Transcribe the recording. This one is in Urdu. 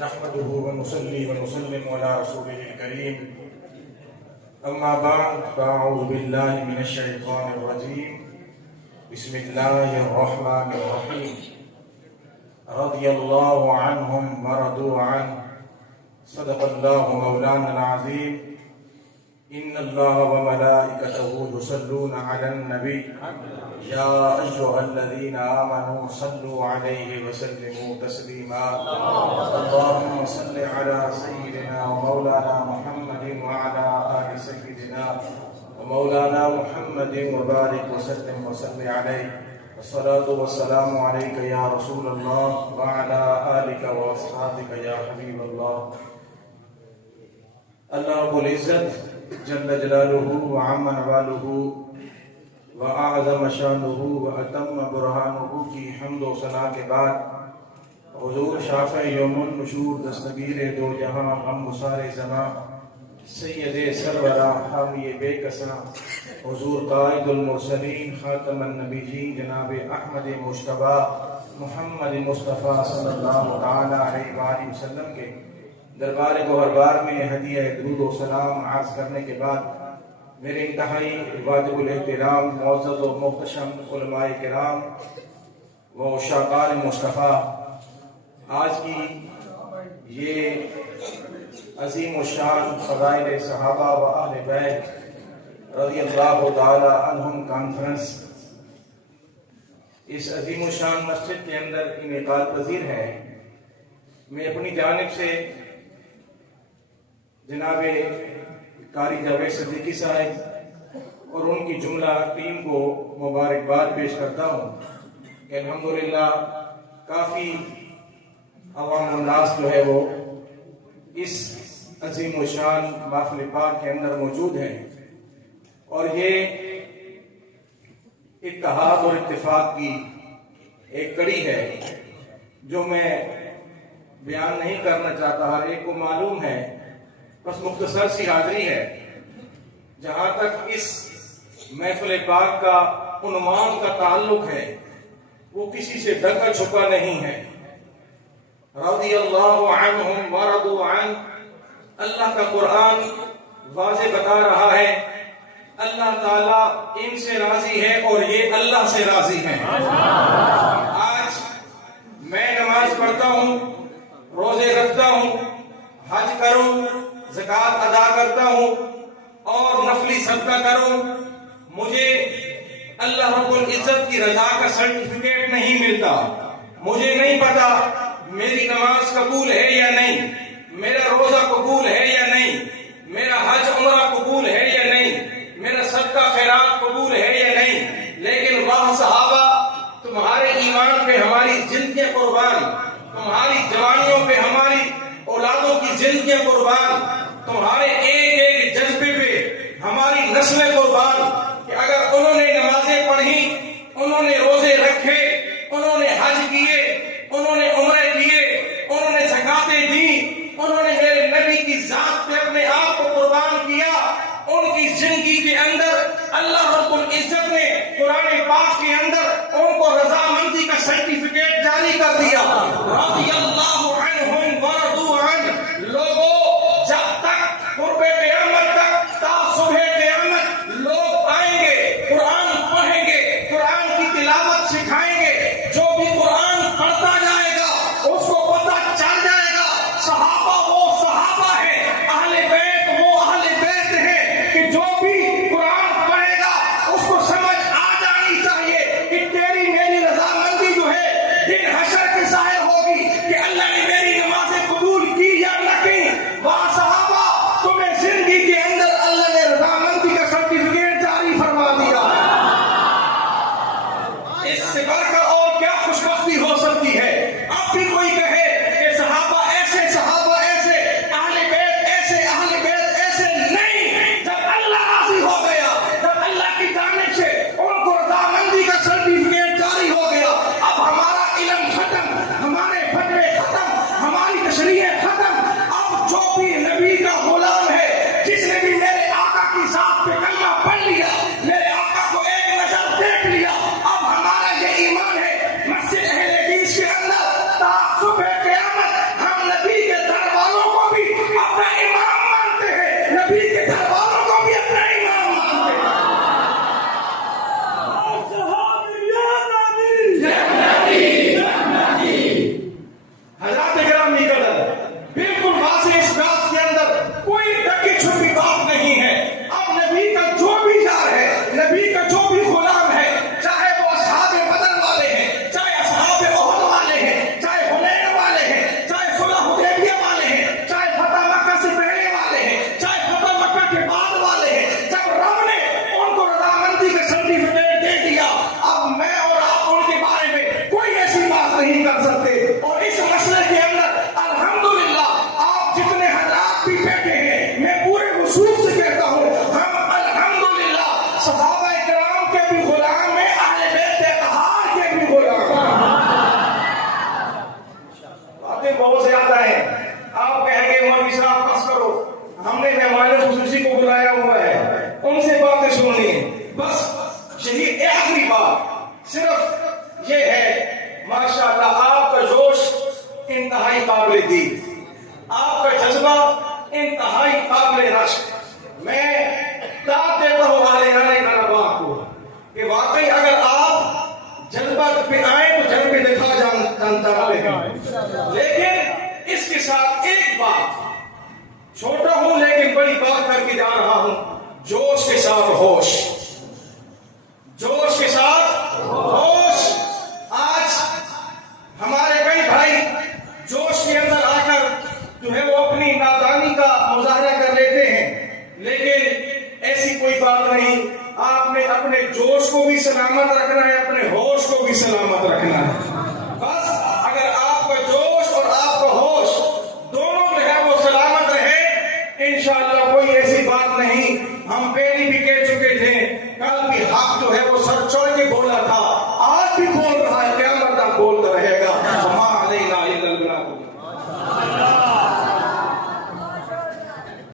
نحمده ونصلي ونسلم على رسوله الكريم اما بعد فاعوذ بالله من الشيطان الرجيم بسم الله الرحمن الرحيم رضي الله عنهم ورضوا عنه صدق الله مولانا العظيم ان الله وملائكته يصلون على النبي يا ايها الذين امنوا صلوا عليه وسلموا تسليما اللهم صل على سيدنا ومولانا محمد وعلى ال سيدنا ومولانا محمد وبارك وسلم وصل عليه الصلاة والسلام عليك يا رسول الله وعلى آلك وأصحابك يا حبيب الله. اللہ رب العزت جل جلالہ وعم نوالہ وأعظم شانہ وأتم برہانہ کی حمد و ثنا کے بعد حضور شافع یوم النشور دستگیر دو جہاں ہم مسار زماں سید سرورہ حامی بے کساں حضور قائد المرسلین خاتم النبیین جناب احمد مجتبی محمد مصطفیٰ صلی اللہ تعالی علیہ وآلہ وسلم کے دربار گوہربار میں ہدیہ درود و سلام عرض کرنے کے بعد میرے انتہائی واجب الاحترام معزز و محتشم علماء کرام و عشاقان مصطفیٰ، آج کی یہ عظیم الشان فضائل صحابہ و اہل بیت رضی اللہ تعالی عنہم کانفرنس اس عظیم الشان مسجد کے اندر انعقاد پذیر ہے. میں اپنی جانب سے جناب قاری جاوید صدیقی صاحب اور ان کی جملہ ٹیم کو مبارکباد پیش کرتا ہوں کہ الحمدللہ کافی عوام الناس جو ہے وہ اس عظیم الشان محفل پاک کے اندر موجود ہیں، اور یہ اتحاد اور اتفاق کی ایک کڑی ہے جو میں بیان نہیں کرنا چاہتا، ہر ایک کو معلوم ہے، بس مختصر سی حاضری ہے. جہاں تک اس محفل پاک کا عنوان کا تعلق ہے وہ کسی سے ڈھکا چھپا نہیں ہے. رضی اللہ عنہم ورضوا عنہ، اللہ کا قرآن واضح بتا رہا ہے اللہ تعالیٰ ان سے راضی ہے اور یہ اللہ سے راضی ہیں. آج میں نماز پڑھتا ہوں، روزے رکھتا ہوں، حج کروں، زکوٰۃ ادا کرتا ہوں اور نفلی صدقہ کروں، مجھے اللہ رب العزت کی رضا کا سرٹیفکیٹ نہیں ملتا. مجھے نہیں پتا میری نماز قبول ہے یا نہیں، میرا روزہ قبول ہے یا نہیں، میرا حج عمرہ قبول ہے یا نہیں، میرا صدقہ خیرات قبول ہے یا نہیں، لیکن واہ صحابہ، تمہارے ایمان پہ ہماری زندگیاں قربان، تمہاری جوانیوں پہ ہماری اولادوں کی زندگیاں قربان، تمہارے ایک ایک جذبے پہ ہماری نسلیں قربان کہ اگر انہوں نے نمازیں پڑھی، انہوں نے روزے رکھے، انہوں نے حج کیے، انہوں نے عمرے کیے، انہوں نے زکاتیں دی، انہوں نے میرے نبی کی ذات پہ اپنے آپ کو قربان کیا، ان کی زندگی کے اندر اللہ رب العزت نے قرآن پاک کے اندر ان کو رضامندی کا سرٹیفکیٹ جاری کر دیا. رضی اللہ عنہم ورضوا عنہ. لوگوں، جب تک قرب قیامت تک تا صبح قیامت لوگ آئیں گے، قرآن پڑھیں گے، قرآن کی تلاوت سکھائیں گے، جو بھی قرآن پڑھتا جائے گا اس کو پتہ چل جائے گا صحابہ وہ صحابہ ہیں، اہل بیت وہ اہل بیت ہیں، کہ جو بھی قرآن پڑھے گا اس کو سمجھ آ جانی چاہیے کہ تیری میری رضامندی جو ہے دن حشر کی ظاہر ہوگی کہ اللہ نے میری نمازیں قبول کی یا نہ کی. واہ صحابہ، تمہیں زندگی کے اندر اللہ نے رضامندی کا سرٹیفکیٹ جاری فرما دیا. اس سے بڑھ کر اور کیا خوشبختی ہو سکتی ہے؟ اب بھی کوئی کہے کہ صحابہ ایسے، صحابہ ایسے، اہل بیت ایسے، اہل بیت ایسے، نہیں. جب اللہ راضی ہو گیا، جب اللہ کی جانب سے ان کو رضامندی کا سرٹیفکیٹ جاری ہو گیا، اب ہمارا علم ختم، ہمارے فتوے ختم، ہماری تشریحیں ختم. اب جو بھی نبی کا غلام ہے، جس نے بھی میرے آقا کی ذات پہ کلمہ پڑھ لیا، میرے آقا کو ایک نظر دیکھ لیا، اب ہمارا یہ ایمان ہے مسجد اہل حدیث کے اندر تا صبح قیامت ہم نبی کے قابل دید، آپ کا جذبہ انتہائی قابل رشک۔ میں دعوت دیتا ہوں عالیہ طلباء کو کہ واقعی اگر آپ جذبہ پہ آئیں تو جذبے دکھا جانتا ہیں، لیکن اس کے ساتھ ایک بات، چھوٹا ہوں لیکن بڑی بات کر کے جا رہا ہوں، جوش کے ساتھ ہوش، جوش کے ساتھ ہوش۔ آج ہمارے کئی بھائی جوش کے اندر آ کر جو ہے وہ اپنی نادانی کا مظاہرہ کر لیتے ہیں، لیکن ایسی کوئی بات نہیں۔ آپ نے اپنے جوش کو بھی سلامت رکھنا ہے، اپنے ہوش کو بھی سلامت رکھنا ہے۔ بس اگر آپ کا جوش اور آپ کا ہوش دونوں جو ہے وہ سلامت رہے، انشاءاللہ کوئی ایسی بات نہیں ہم پہ